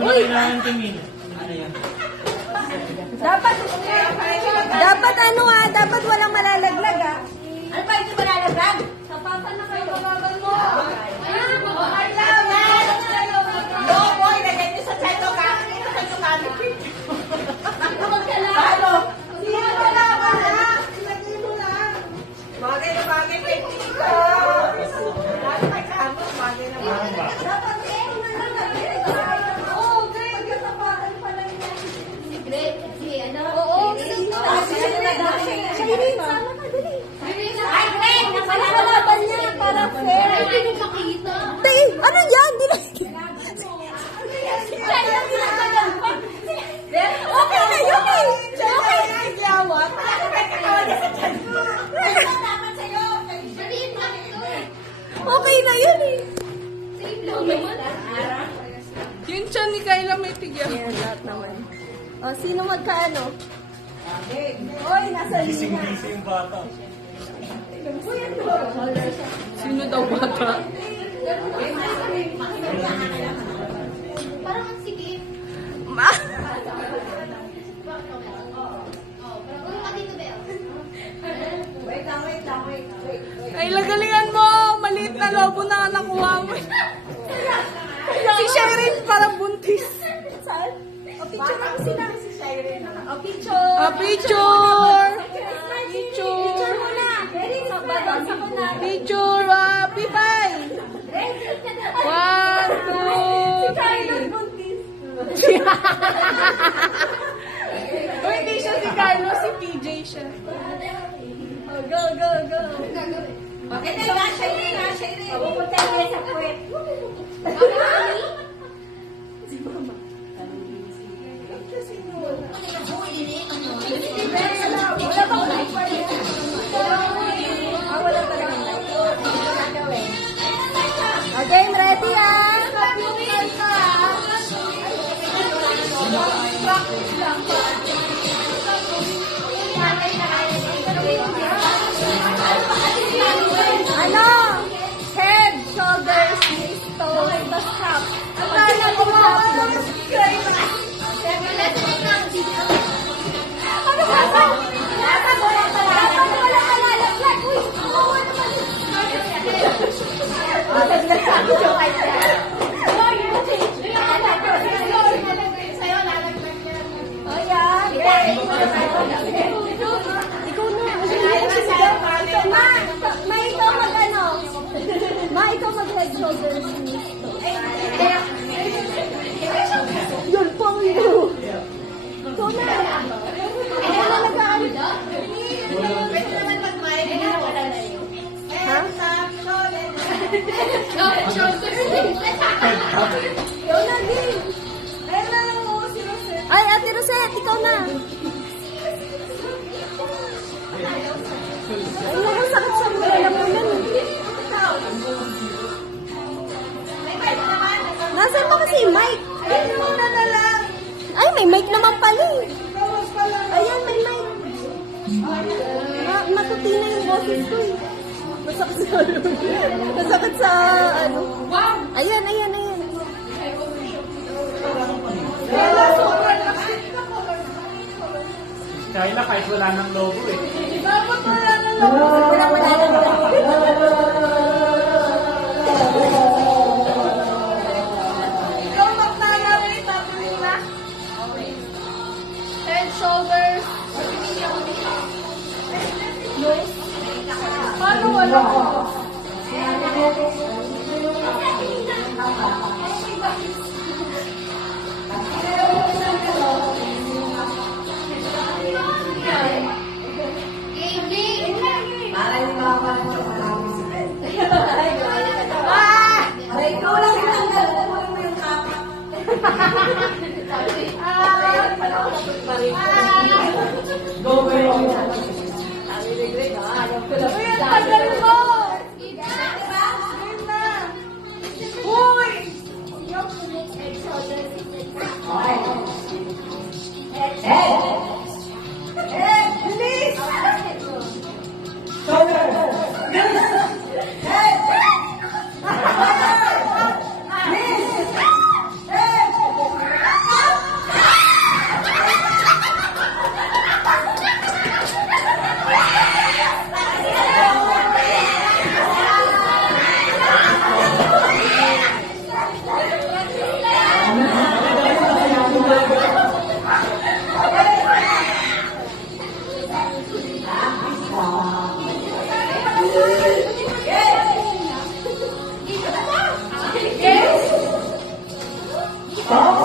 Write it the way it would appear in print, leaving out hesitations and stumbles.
mo na kailangan tingin. Ano yan? Dapat ano dapat walang malalaglag Ano ba yung malalaglag? Tapatan na kayo babagal mo. No, boy, lagay niyo sa cento ka. Ito sa cento ka. Ano? Hindi mo malaman, ha? Ilagay mo lang. Bagay na bagay kay Tito. Lalo kay Kano, bagay na bagay. Dapat tapatan pala yan. Oo, Shireen, sama ka, dali. Ay, Gwen! Nakalaban niya para fair. Ano yan? Okay na yun Okay. Ay, yawat. Ano ba yung katawan niya sa cento? Dapat sa'yo. Okay na yun Yung tiyan ni Kayla may tigyan. Ayan, lahat naman. O, sino magkaano? Oy, nasa lina. Gising yung bata. Sino daw bata? Parang ang sikip. Ma! Wait lang. Kayla, galingan mo! Maliit na lobo na nakuha mo. Si Sherin parang buntis. Saan? O, picture lang sila. Si Shireen. O, picture. Picture! Picture muna. Sabadon sa kuna. Picture! Happy bye! 1, 2, 3. Buntis. Uy, hindi siya si Carlos, si PJ siya. O, go. Bakit na lang, Shireen? Pupunta niya sa puwet. Wala bang mic pa rin? Wala talaga mic. Okay, ready Ano? Head, shoulders, knees, toes, tas top. Ang tala ko mo. Ano ba ba? Dapat wala malalaglag. Uy, kawawa naman. Sabi ko kay Shireen. Oh, yan. Ikaw na. Ma, ikaw mag-ano? Ma, ikaw mag-head, shoulders, knees, toes. Yun pang yun. Ikaw na. Ikaw na nag-ano? Pwede naman mag-mic. Wala na yun. Ha? Ikaw na, Gil. Ay, Ate Rosette, ikaw na. Ay, naku, sakit sa mga alam mo yan. Nasaan ba kasi yung mic? Ay, may mic naman pala eh. Ayan, may mic. Matuti na yung boses ko eh. Masakit sa ano. Ayan. Kayla kahit wala ng logo eh. Wala malalaglag. Head, shoulders. Paano wala? Para yung mga Oo,